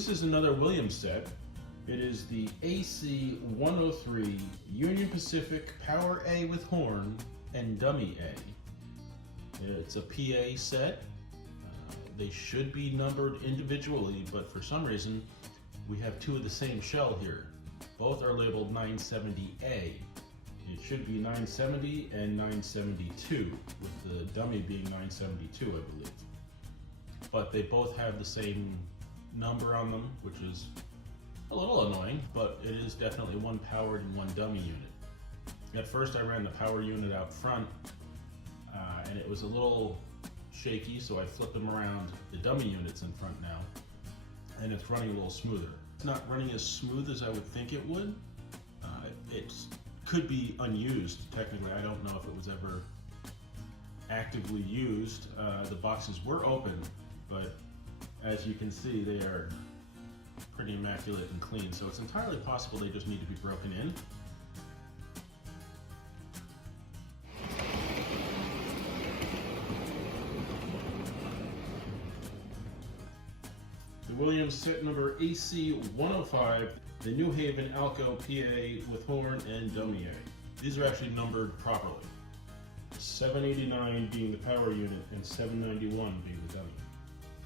This is another Williams set. It is the AC 103 Union Pacific Power A with horn and dummy A. It's a PA set. They should be numbered individually, but for some reason we have two of the same shell here. Both are labeled 970A. It should be 970 and 972, with the dummy being 972, I believe. But they both have the same number on them, which is a little annoying, but it is definitely one powered and one dummy unit. At first I ran the power unit out front, and it was a little shaky, so I flipped them around. The dummy unit's in front now, and it's running a little smoother. It's not running as smooth as I would think it would. It could be unused, technically. I don't know if it was ever actively used. The boxes were open, but as you can see, they are pretty immaculate and clean, so it's entirely possible they just need to be broken in. The Williams set number AC 105, the new Haven Alco PA with horn and dummy A. These are actually numbered properly. 789 being the power unit and 791 being the dummy.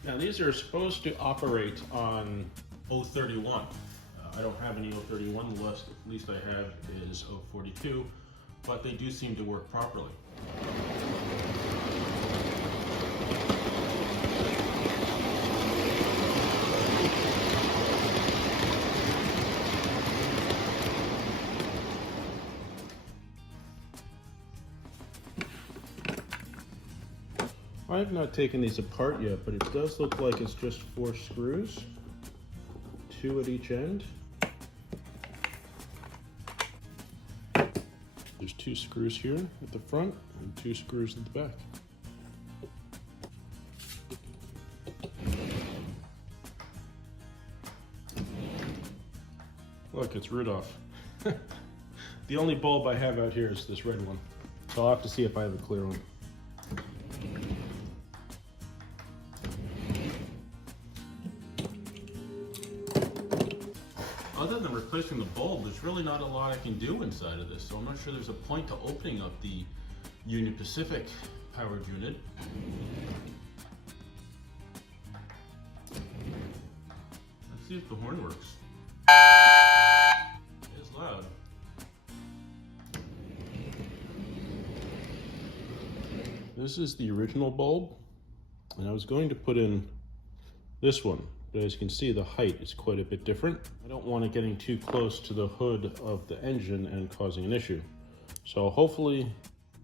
Now these are supposed to operate on 031. I don't have any 031, the least I have is 042, but they do seem to work properly. I have not taken these apart yet, but it does look like it's just 4 screws, 2 at each end. There's 2 screws here at the front and 2 screws at the back. Look, it's Rudolph. The only bulb I have out here is this red one, so I'll have to see if I have a clear one. Other than replacing the bulb, there's really not a lot I can do inside of this, so I'm not sure there's a point to opening up the Union Pacific powered unit. Let's see if the horn works. It is loud. This is the original bulb, and I was going to put in this one. But as you can see, the height is quite a bit different. I don't want it getting too close to the hood of the engine and causing an issue. So hopefully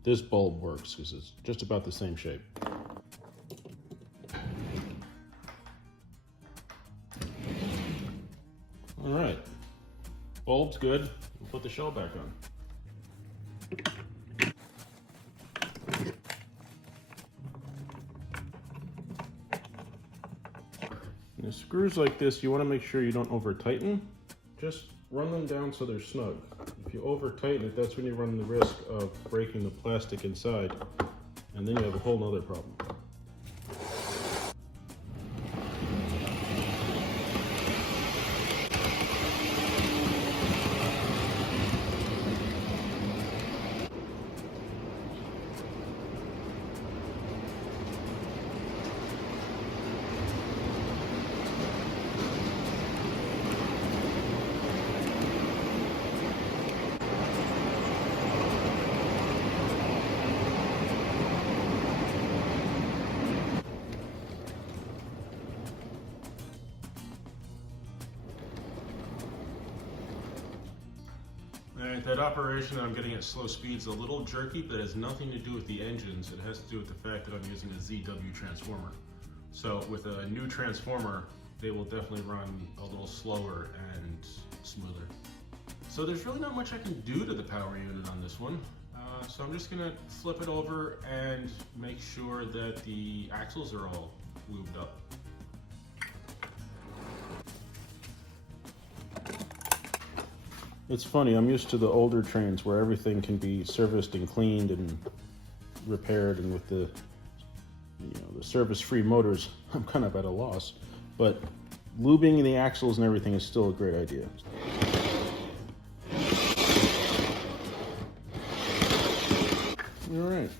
this bulb works, because it's just about the same shape. All right, bulb's good. We'll put the shell back on. And screws like this, you want to make sure you don't over tighten. Just run them down so they're snug. If you over tighten it, that's when you run the risk of breaking the plastic inside, and then you have a whole nother problem. Alright, that operation that I'm getting at slow speeds is a little jerky, but it has nothing to do with the engines. It has to do with the fact that I'm using a ZW transformer. So with a new transformer, they will definitely run a little slower and smoother. So there's really not much I can do to the power unit on this one. So I'm just gonna flip it over and make sure that the axles are all lubed up. It's funny, I'm used to the older trains where everything can be serviced and cleaned and repaired, and with the, the service-free motors, I'm kind of at a loss. But lubing the axles and everything is still a great idea. All right,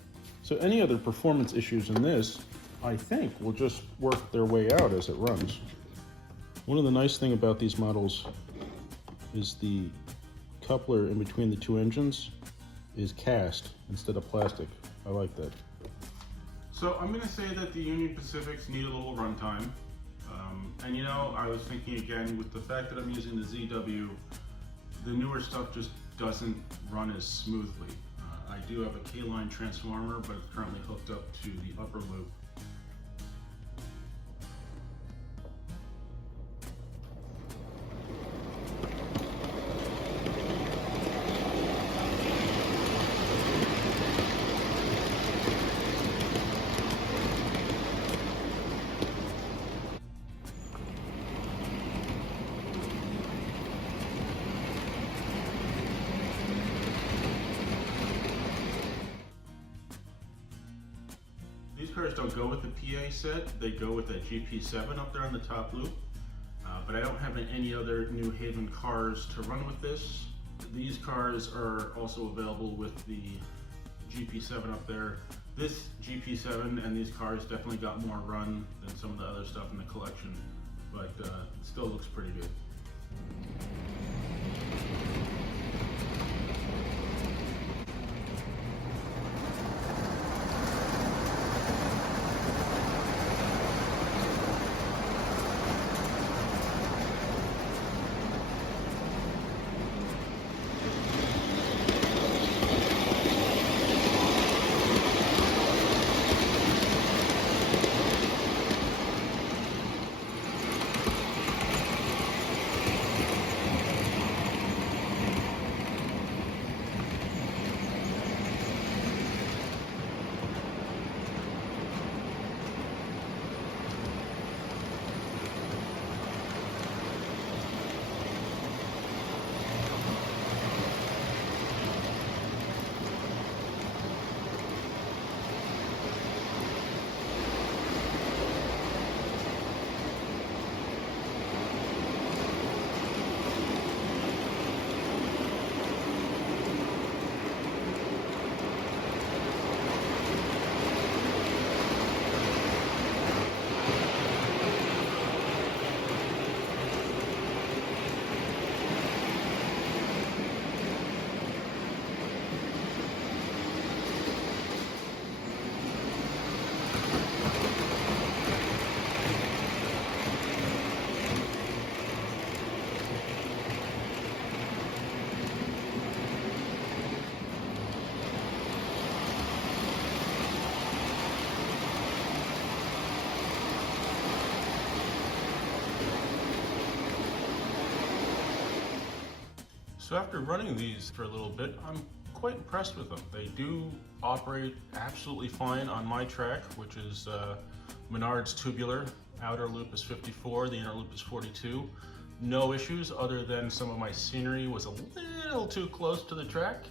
so any other performance issues in this, I think, will just work their way out as it runs. One of the nice things about these models is the coupler in between the two engines is cast instead of plastic. I like that. So I'm going to say that the Union Pacifics need a little runtime. And you know, I was thinking again, with the fact that I'm using the ZW, the newer stuff just doesn't run as smoothly. I do have a K-line transformer, but it's currently hooked up to the upper loop. These cars don't go with the PA set, they go with that GP7 up there on the top loop. But I don't have any other new Haven cars to run with this. These cars are also available with the GP7 up there. This GP7 and these cars definitely got more run than some of the other stuff in the collection, but it still looks pretty good. So after running these for a little bit, I'm quite impressed with them. They do operate absolutely fine on my track, which is Menard's tubular. Outer loop is 54, the inner loop is 42. No issues other than some of my scenery was a little too close to the track,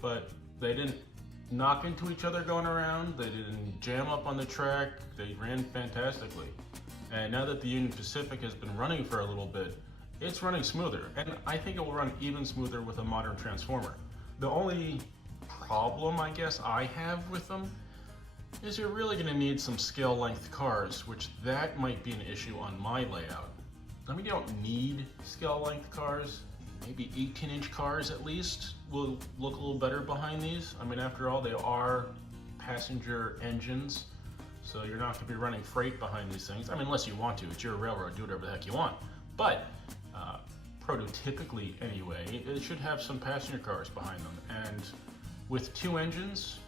but they didn't knock into each other going around. They didn't jam up on the track. They ran fantastically. And now that the Union Pacific has been running for a little bit, it's running smoother, and I think it will run even smoother with a modern transformer. The only problem I guess I have with them is you're really going to need some scale length cars, which that might be an issue on my layout. I mean, you don't need scale length cars. Maybe 18-inch cars at least will look a little better behind these. I mean, after all, they are passenger engines, so you're not going to be running freight behind these things. I mean, unless you want to. It's your railroad, do whatever the heck you want. But prototypically anyway, it should have some passenger cars behind them. And with two engines,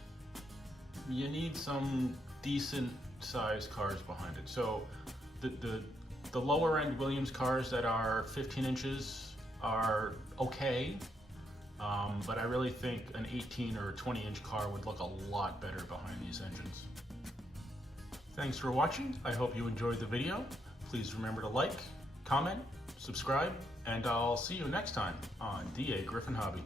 you need some decent sized cars behind it. So the lower end Williams cars that are 15 inches are okay, but I really think an 18 or 20 inch car would look a lot better behind these engines. Thanks for watching. I hope you enjoyed the video. Please remember to like, comment, subscribe, and I'll see you next time on Dagryffyn Hobby.